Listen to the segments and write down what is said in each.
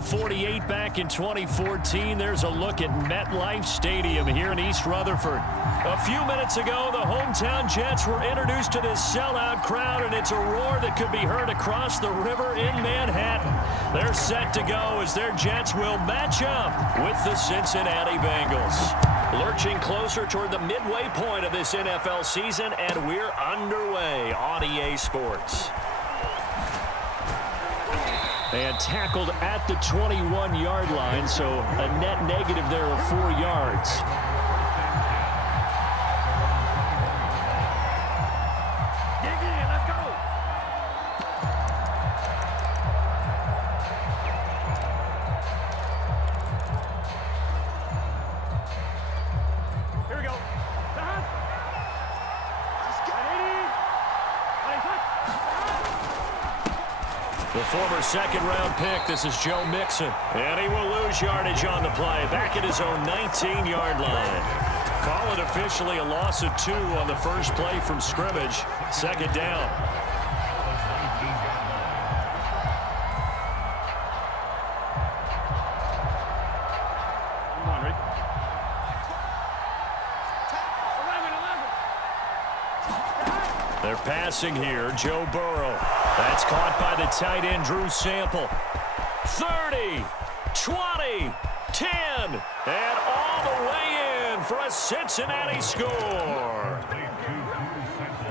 Buffalo 48 back in 2014. There's a look at MetLife Stadium here in East Rutherford. A few minutes ago, the hometown Jets were introduced to this sellout crowd, and it's a roar that could be heard across the river in Manhattan. They're set to go as their Jets will match up with the Cincinnati Bengals. Lurching closer toward the midway point of this NFL season, and we're underway on EA Sports. And tackled at the 21-yard line, so a net negative there of 4 yards. Dig in, let's go. Here we go. The former second-round pick, this is Joe Mixon. And he will lose yardage on the play, back at his own 19-yard line. Call it officially a loss of 2 on the first play from scrimmage. Second down. Come on, Rick. 11. They're passing here, Joe Burrow. That's caught by the tight end, Drew Sample. 30, 20, 10, and all the way in for a Cincinnati score.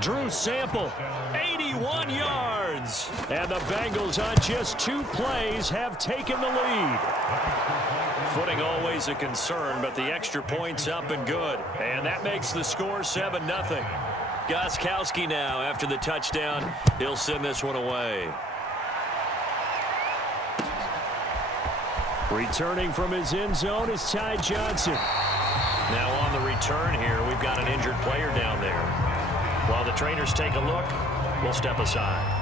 Drew Sample, 81 yards. And the Bengals on just 2 plays have taken the lead. Footing always a concern, but the extra point's up and good. And that makes the score 7-0. Gostkowski now after the touchdown. He'll send this one away. Returning from his end zone is Ty Johnson. Now on the return here, we've got an injured player down there. While the trainers take a look, we'll step aside.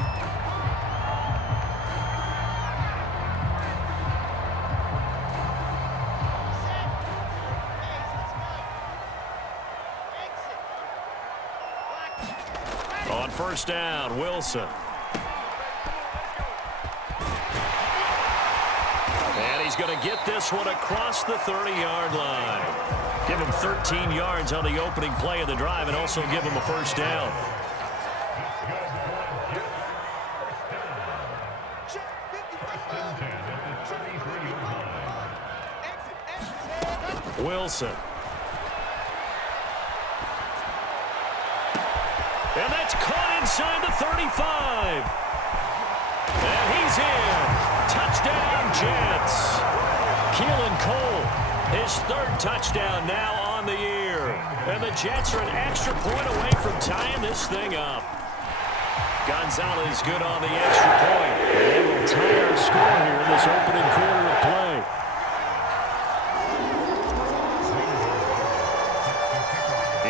On first down, Wilson. And he's going to get this one across the 30-yard line. Give him 13 yards on the opening play of the drive and also give him a first down. Wilson. And that's caught inside the 35. And he's in. Touchdown, Jets. Keelan Cole, his 3rd touchdown now on the year. And the Jets are an extra point away from tying this thing up. Gonzalez good on the extra point. And they will tie our score here in this opening quarter of play.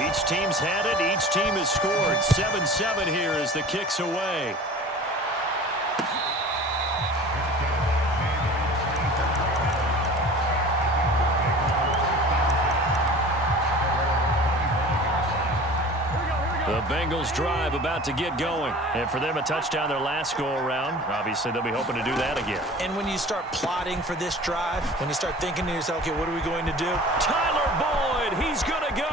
Each team's had it. Each team has scored. 7-7 here as the kick's away. The Bengals drive about to get going. And for them, a touchdown their last go-around. Obviously, they'll be hoping to do that again. And when you start plotting for this drive, when you start thinking to yourself, okay, what are we going to do? Tyler Boyd, he's going to go.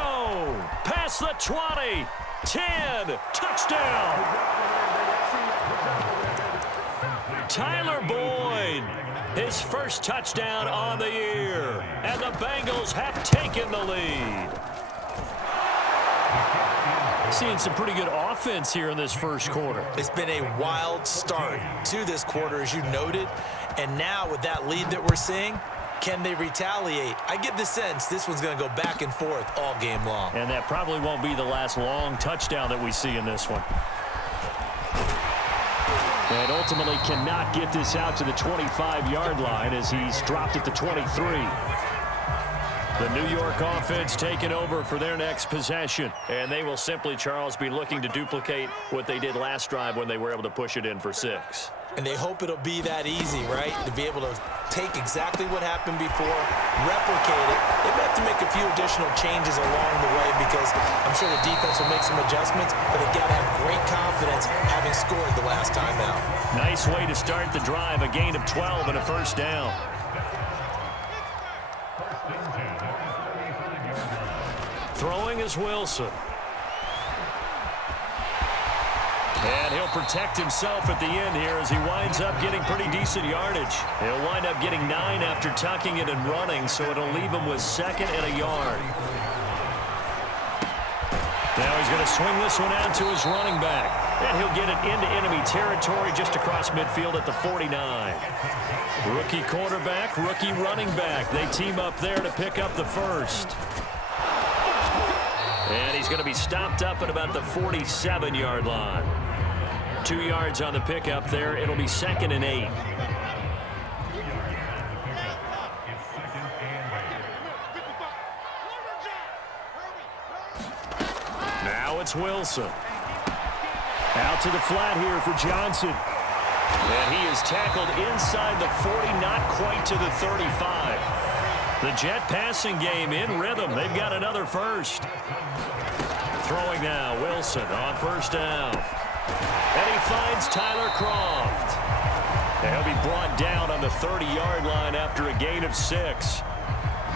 Past the 20, 10, touchdown. Tyler Boyd, his first touchdown on the year. And the Bengals have taken the lead. Seeing some pretty good offense here in this first quarter. It's been a wild start to this quarter, as you noted. And now with that lead that we're seeing, can they retaliate? I get the sense this one's going to go back and forth all game long. And that probably won't be the last long touchdown that we see in this one. And ultimately cannot get this out to the 25-yard line as he's dropped at the 23. The New York offense taking over for their next possession. And they will simply, Charles, be looking to duplicate what they did last drive when they were able to push it in for 6. And they hope it'll be that easy, right? To be able to take exactly what happened before, replicate it. They may have to make a few additional changes along the way because I'm sure the defense will make some adjustments, but they've got to have great confidence having scored the last time out. Nice way to start the drive, a gain of 12 and a first down. Throwing is Wilson. And he'll protect himself at the end here as he winds up getting pretty decent yardage. He'll wind up getting 9 after tucking it and running, so it'll leave him with 2nd and a yard. Now he's going to swing this one out to his running back. And he'll get it into enemy territory just across midfield at the 49. Rookie quarterback, rookie running back. They team up there to pick up the first. And he's going to be stopped up at about the 47-yard line. 2 yards on the pickup there. It'll be 2nd and 8. Now it's Wilson. Out to the flat here for Johnson. And he is tackled inside the 40, not quite to the 35. The Jet passing game in rhythm. They've got another first. Throwing now, Wilson on first down. And he finds Tyler Croft. And he'll be brought down on the 30-yard line after a gain of 6.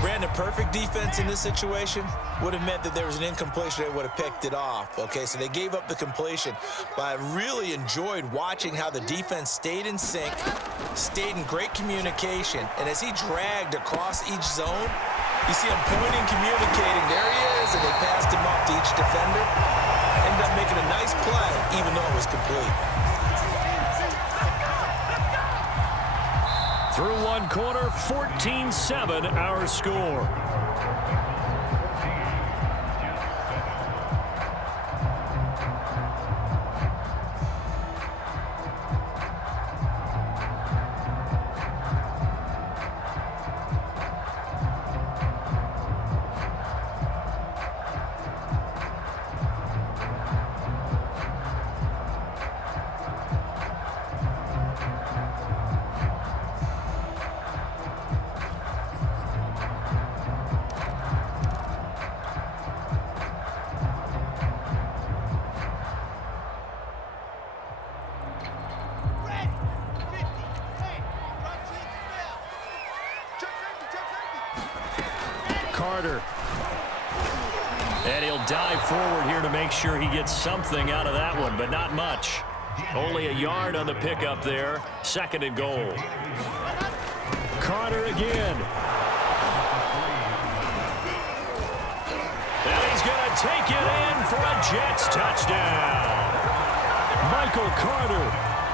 Brandon, perfect defense in this situation would have meant that there was an incompletion. They would have picked it off. Okay, so they gave up the completion. But I really enjoyed watching how the defense stayed in sync, stayed in great communication. And as he dragged across each zone, you see him pointing, communicating. There he is, and they passed him off to each defender. Ended up making a nice play, even though it was complete. Through one quarter, 14-7 our score. Carter. And he'll dive forward here to make sure he gets something out of that one, but not much. Only a yard on the pickup there. 2nd and goal. Carter again. And he's going to take it in for a Jets touchdown. Michael Carter,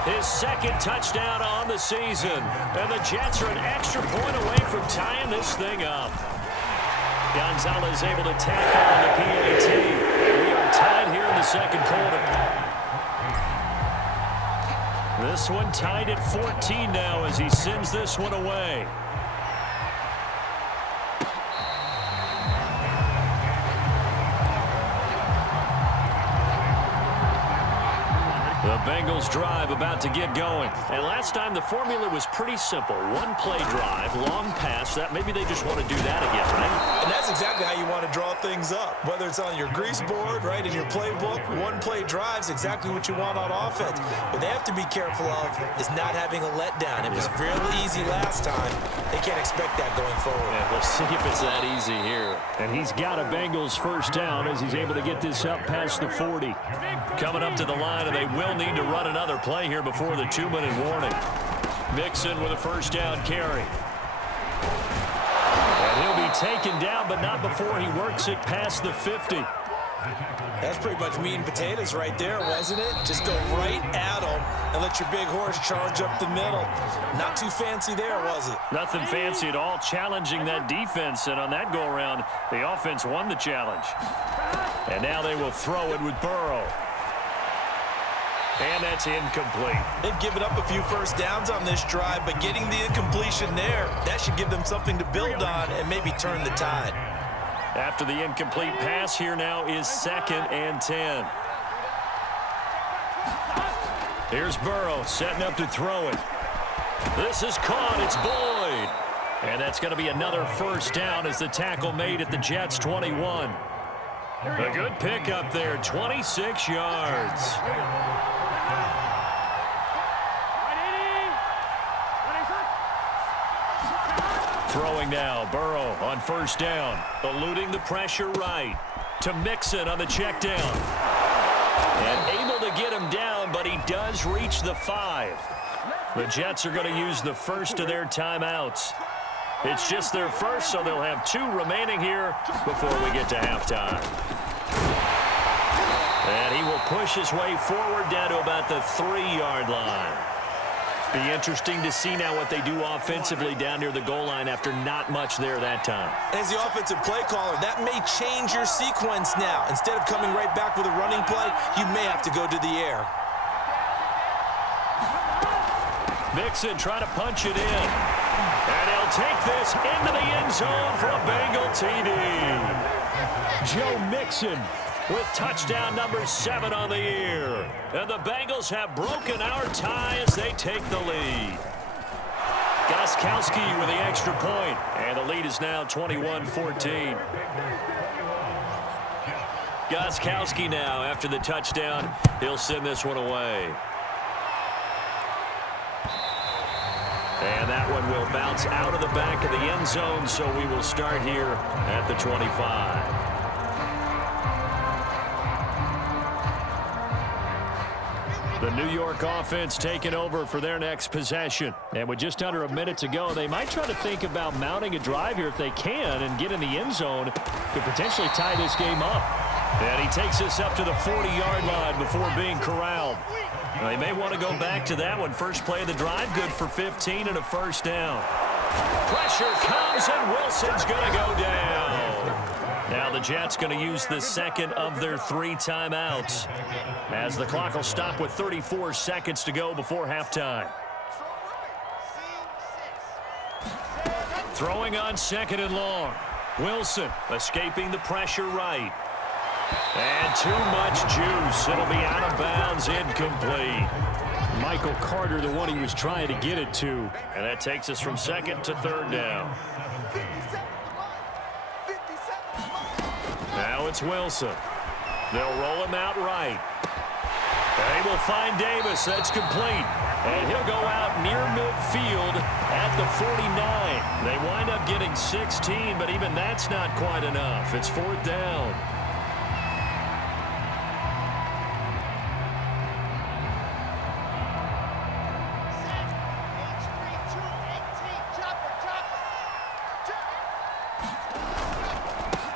his 2nd touchdown on the season. And the Jets are an extra point away from tying this thing up. Gonzalez able to tackle on the PAT. We are tied here in the 2nd quarter. This one tied at 14 now as he sends this one away. The Bengals drive about to get going. And last time the formula was pretty simple. One play drive, long pass. That maybe they just want to do that again, right? And that's exactly how you want to draw things up. Whether it's on your grease board, right, in your playbook, one play drive's exactly what you want on offense. What they have to be careful of is not having a letdown. It was fairly easy last time. They can't expect that going forward. Yeah, we'll see if it's that easy here. And he's got a Bengals first down as he's able to get this up past the 40. Coming up to the line, and they will need to run another play here before the 2-minute warning. Mixon with a first down carry. And he'll be taken down, but not before he works it past the 50. That's pretty much meat and potatoes right there, wasn't it? Just go right at him and let your big horse charge up the middle. Not too fancy there, was it? Nothing fancy at all, challenging that defense, and on that go-around, the offense won the challenge. And now they will throw it with Burrow. And that's incomplete. They've given up a few first downs on this drive, but getting the incompletion there, that should give them something to build on and maybe turn the tide. After the incomplete pass, here now is 2nd and 10. Here's Burrow setting up to throw it. This is caught. It's Boyd. And that's going to be another first down as the tackle made at the Jets' 21. A good pickup there, 26 yards. Throwing now, Burrow on first down. Eluding the pressure right. To Mixon on the check down. And able to get him down, but he does reach the 5. The Jets are going to use the first of their timeouts. It's just their first, so they'll have 2 remaining here before we get to halftime. And he will push his way forward down to about the 3-yard line. Be interesting to see now what they do offensively down near the goal line after not much there that time. As the offensive play caller, that may change your sequence now. Instead of coming right back with a running play, you may have to go to the air. Mixon trying to punch it in. And he'll take this into the end zone for a Bengal TD. Joe Mixon with touchdown number 7 on the year. And the Bengals have broken our tie as they take the lead. Gostkowski with the extra point. And the lead is now 21-14. Gostkowski now after the touchdown. He'll send this one away. And that one will bounce out of the back of the end zone, so we will start here at the 25. The New York offense taking over for their next possession. And with just under a minute to go, they might try to think about mounting a drive here if they can and get in the end zone to potentially tie this game up. And he takes us up to the 40-yard line before being corralled. Well, they may want to go back to that one. First play of the drive, good for 15 and a first down. Pressure comes, and Wilson's going to go down. Now the Jets going to use the second of their 3 timeouts, as the clock will stop with 34 seconds to go before halftime. Throwing on second and long. Wilson escaping the pressure right. And too much juice. It'll be out of bounds, incomplete. Michael Carter, the one he was trying to get it to. And that takes us from second to third down. Now it's Wilson. They'll roll him out right. They will find Davis. That's complete. And he'll go out near midfield at the 49. They wind up getting 16, but even that's not quite enough. It's 4th down.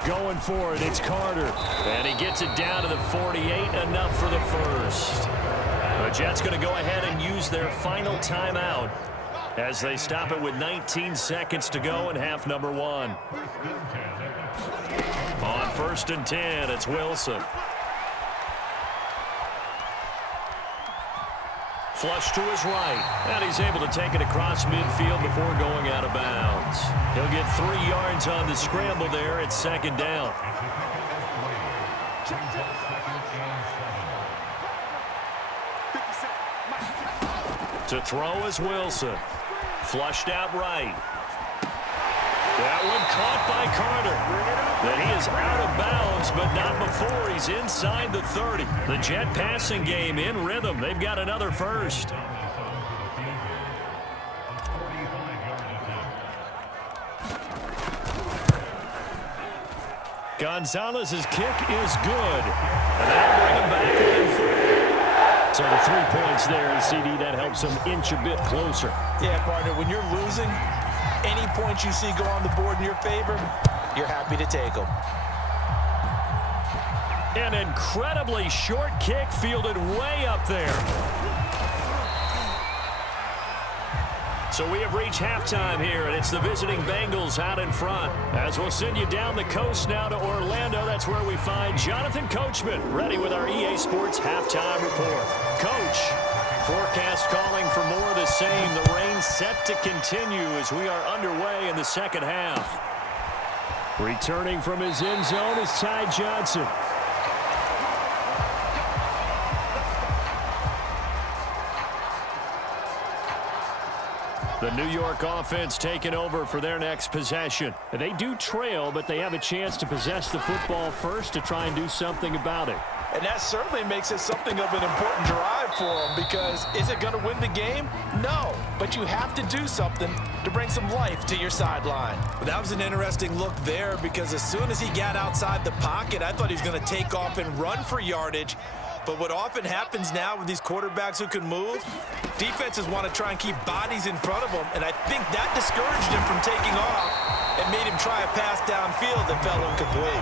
Going for it, it's Carter. And he gets it down to the 48, enough for the first. The Jets going to go ahead and use their final timeout as they stop it with 19 seconds to go in half number 1. On 1st and 10, it's Wilson. Flush to his right, and he's able to take it across midfield before going out of bounds. He'll get 3 yards on the scramble there at 2nd down. To throw is Wilson. Flushed out right. That one caught by Carter. Then he is out of bounds, but not before he's inside the 30. The Jet passing game in rhythm. They've got another first. Gonzalez's kick is good. And that'll bring him back within 4. So the 3 points there, CD, that helps him inch a bit closer. Yeah, partner, when you're losing, any points you see go on the board in your favor, you're happy to take them. An incredibly short kick fielded way up there. So we have reached halftime here, and it's the visiting Bengals out in front. As we'll send you down the coast now to Orlando, that's where we find Jonathan Coachman, ready with our EA Sports halftime report. Coach, forecast calling for more of the same. The rain set to continue as we are underway in the second half. Returning from his end zone is Ty Johnson. The New York offense taking over for their next possession. They do trail, but they have a chance to possess the football first to try and do something about it. And that certainly makes it something of an important drive for him, because is it going to win the game? No, but you have to do something to bring some life to your sideline. But that was an interesting look there, because as soon as he got outside the pocket, I thought he was going to take off and run for yardage. But what often happens now with these quarterbacks who can move, defenses want to try and keep bodies in front of them, and I think that discouraged him from taking off and made him try a pass downfield that fell incomplete.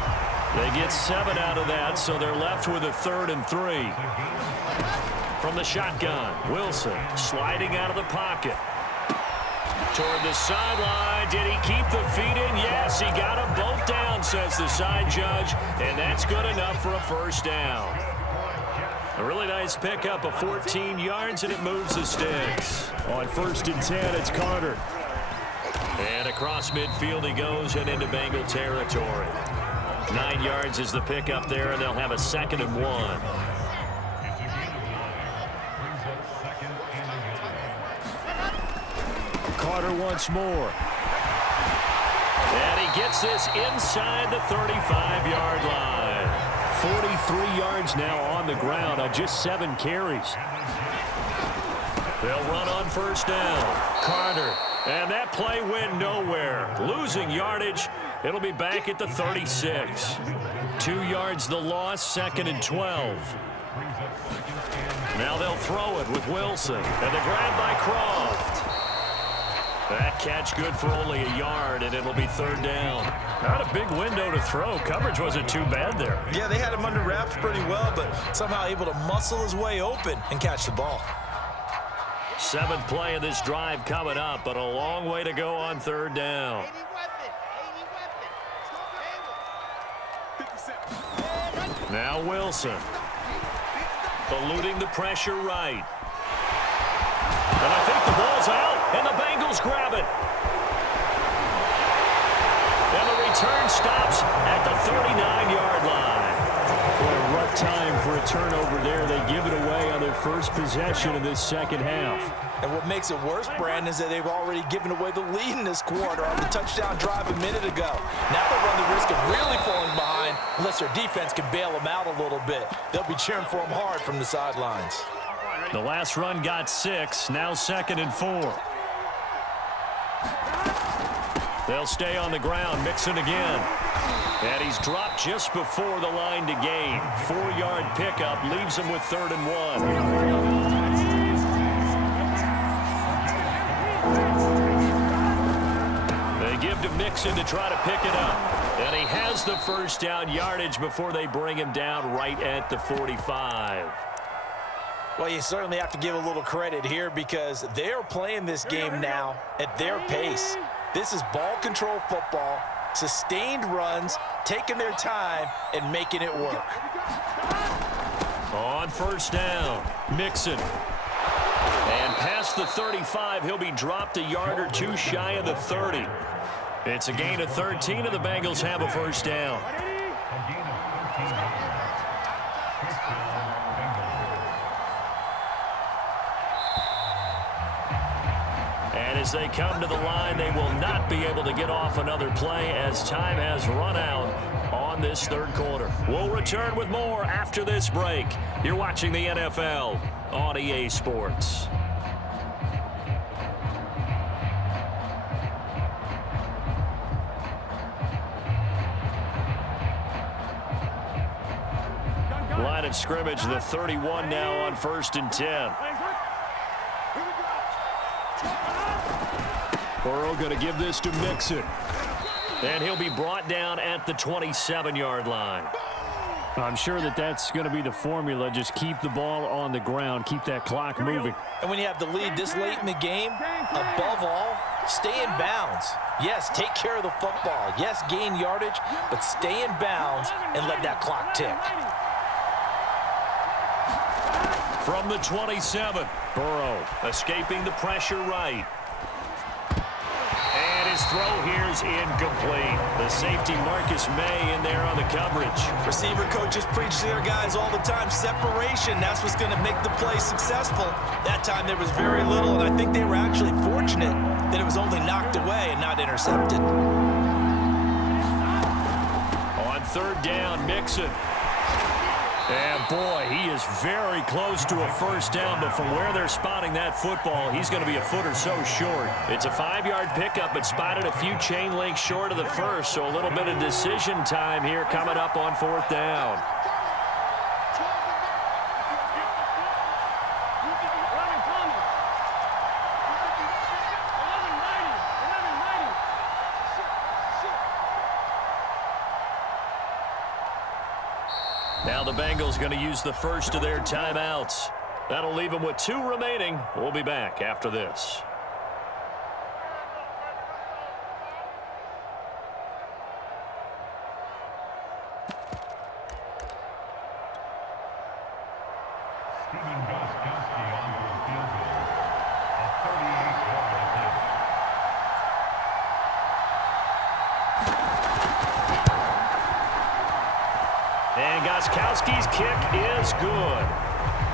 They get 7 out of that, so they're left with a 3rd and 3. From the shotgun, Wilson sliding out of the pocket. Toward the sideline. Did he keep the feet in? Yes, he got them both down, says the side judge, and that's good enough for a first down. A really nice pickup of 14 yards, and it moves the sticks. On 1st and 10, it's Carter. And across midfield he goes and into Bengal territory. 9 yards is the pickup there, and they'll have a 2nd and 1. Carter once more. And he gets this inside the 35-yard line. 43 yards now on the ground on just 7 carries. They'll run on 1st down. Carter. And that play went nowhere. Losing yardage. It'll be back at the 36. 2 yards the loss, 2nd and 12. Now they'll throw it with Wilson. And the grab by Croft. That catch good for only a yard, and it'll be 3rd down. Not a big window to throw. Coverage wasn't too bad there. Yeah, they had him under wraps pretty well, but somehow able to muscle his way open and catch the ball. 7th play of this drive coming up, but a long way to go on 3rd down. Now Wilson. Eluding the pressure right. And I think the ball's out, and the Bengals grab it. And the return stops at the 39-yard line. What a rough time for a turnover there. They give it away on their first possession of this 2nd half. And what makes it worse, Brandon, is that they've already given away the lead in this quarter on the touchdown drive a minute ago. Now they run the risk of really falling behind unless their defense can bail them out a little bit. They'll be cheering for them hard from the sidelines. The last run got 6, now 2nd and 4. They'll stay on the ground, Mixon again. And he's dropped just before the line to gain. 4-yard pickup leaves him with 3rd and 1. They give to Mixon to try to pick it up. And he has the first down yardage before they bring him down right at the 45. Well, you certainly have to give a little credit here, because they're playing this game now at their pace. This is ball control football, sustained runs, taking their time, and making it work. On 1st down, Mixon. And past the 35, he'll be dropped a yard or 2 shy of the 30. It's a gain of 13, and the Bengals have a first down. And as they come to the line, they will not be able to get off another play as time has run out on this 3rd quarter. We'll return with more after this break. You're watching the NFL on EA Sports. Line of scrimmage, the 31 now on 1st and 10. Burrow going to give this to Mixon. And he'll be brought down at the 27-yard line. I'm sure that that's going to be the formula. Just keep the ball on the ground. Keep that clock moving. And when you have the lead this late in the game, above all, stay in bounds. Yes, take care of the football. Yes, gain yardage, but stay in bounds and let that clock tick. From the 27, Burrow escaping the pressure right. And his throw here's incomplete. The safety Marcus May in there on the coverage. Receiver coaches preach to their guys all the time. Separation, that's what's going to make the play successful. That time there was very little, and I think they were actually fortunate that it was only knocked away and not intercepted. On 3rd down, Mixon. And boy, he is very close to a first down, but from where they're spotting that football, he's going to be a foot or so short. It's a 5-yard pickup, but spotted a few chain links short of the first, so a little bit of decision time here coming up on fourth down. Now the Bengals going to use the first of their timeouts. That'll leave them with 2 remaining. We'll be back after this. And Gostkowski's kick is good.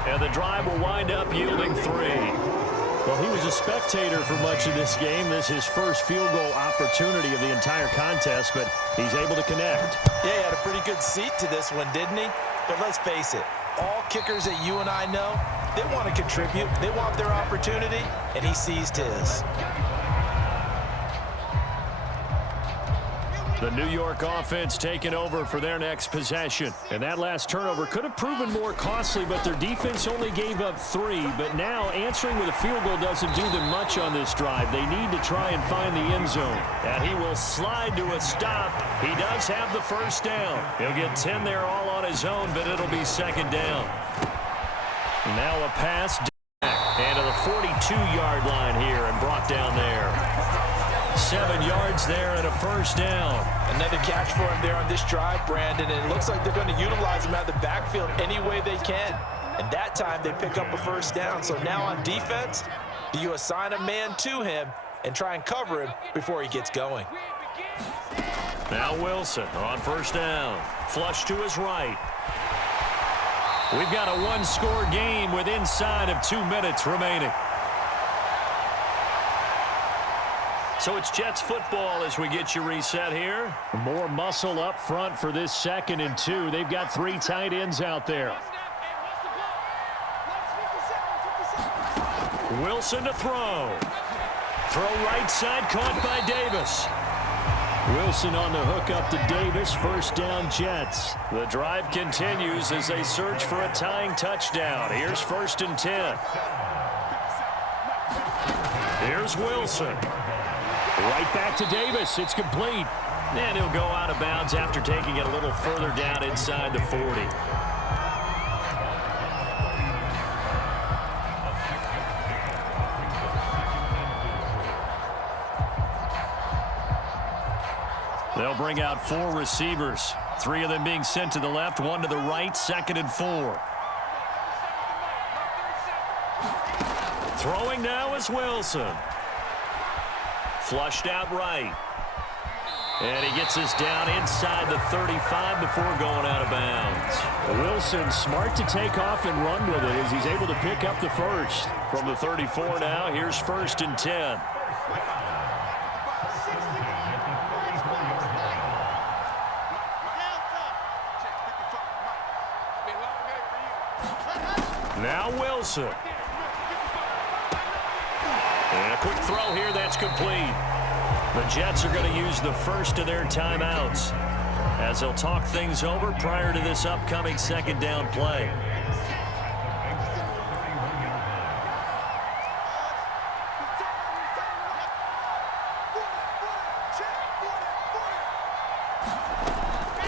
And the drive will wind up yielding 3. Well, he was a spectator for much of this game. This is his first field goal opportunity of the entire contest, but he's able to connect. Yeah, he had a pretty good seat to this one, didn't he? But let's face it, all kickers that you and I know, they want to contribute. They want their opportunity, and he seized his. The New York offense taking over for their next possession. And that last turnover could have proven more costly, but their defense only gave up 3. But now answering with a field goal doesn't do them much on this drive. They need to try and find the end zone. And he will slide to a stop. He does have the first down. He'll get 10 there all on his own, but it'll be second down. Now a pass and to the 42-yard line here and brought down there. 7 yards there and a first down. Another catch for him there on this drive, Brandon, and it looks like they're going to utilize him out of the backfield any way they can. And that time they pick up a first down. So now on defense, do you assign a man to him and try and cover him before he gets going? Now Wilson on first down. Flush to his right. We've got a 1-score game with inside of 2 minutes remaining. So it's Jets football as we get you reset here. More muscle up front for this 2nd and 2. They've got 3 tight ends out there. Wilson to throw. Throw right side, caught by Davis. Wilson on the hook up to Davis. First down, Jets. The drive continues as they search for a tying touchdown. Here's 1st and 10. Here's Wilson. Right back to Davis. It's complete. And he'll go out of bounds after taking it a little further down inside the 40. They'll bring out 4 receivers. 3 of them being sent to the left, 1 to the right, 2nd and 4. Throwing now is Wilson. Flushed out right. And he gets us down inside the 35 before going out of bounds. Wilson smart to take off and run with it as he's able to pick up the first. From the 34 now, here's 1st and 10. Now Wilson. And a quick throw here, that's complete. The Jets are going to use the first of their timeouts as they'll talk things over prior to this upcoming 2nd down play.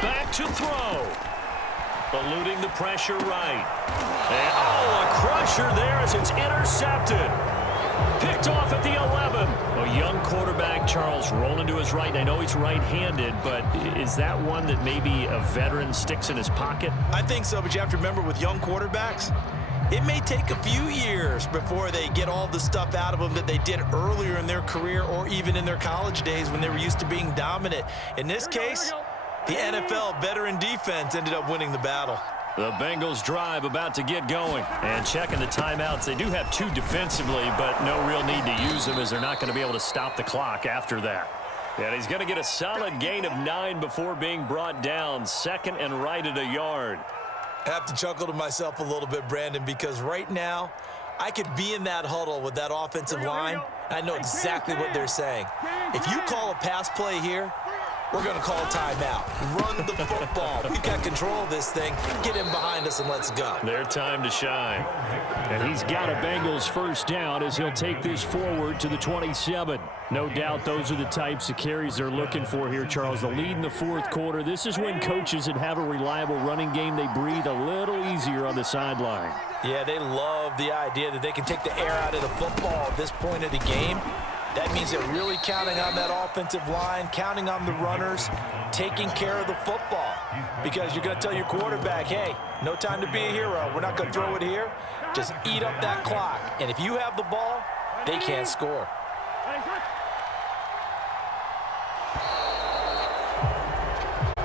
Back to throw. Eluding the pressure right. And, a crusher there as it's intercepted. Picked off at the 11. A young quarterback, Charles, rolling to his right. I know he's right-handed, but is that one that maybe a veteran sticks in his pocket? I think so, but you have to remember with young quarterbacks, it may take a few years before they get all the stuff out of them that they did earlier in their career or even in their college days when they were used to being dominant. In this case, the NFL veteran defense ended up winning the battle. The Bengals drive about to get going. And checking the timeouts. They do have 2 defensively, but no real need to use them as they're not going to be able to stop the clock after that. And he's going to get a solid gain of 9 before being brought down. 2nd and right at a yard. I have to chuckle to myself a little bit, Brandon, because right now I could be in that huddle with that offensive line. I know exactly what they're saying. If you call a pass play here, we're going to call a timeout. Run the football. We've got control of this thing. Get him behind us and let's go. Their time to shine. And he's got a Bengals first down as he'll take this forward to the 27. No doubt those are the types of carries they're looking for here, Charles. The lead in the fourth quarter. This is when coaches that have a reliable running game, they breathe a little easier on the sideline. Yeah, they love the idea that they can take the air out of the football at this point of the game. That means they're really counting on that offensive line, counting on the runners, taking care of the football. Because you're going to tell your quarterback, hey, no time to be a hero. We're not going to throw it here. Just eat up that clock. And if you have the ball, they can't score.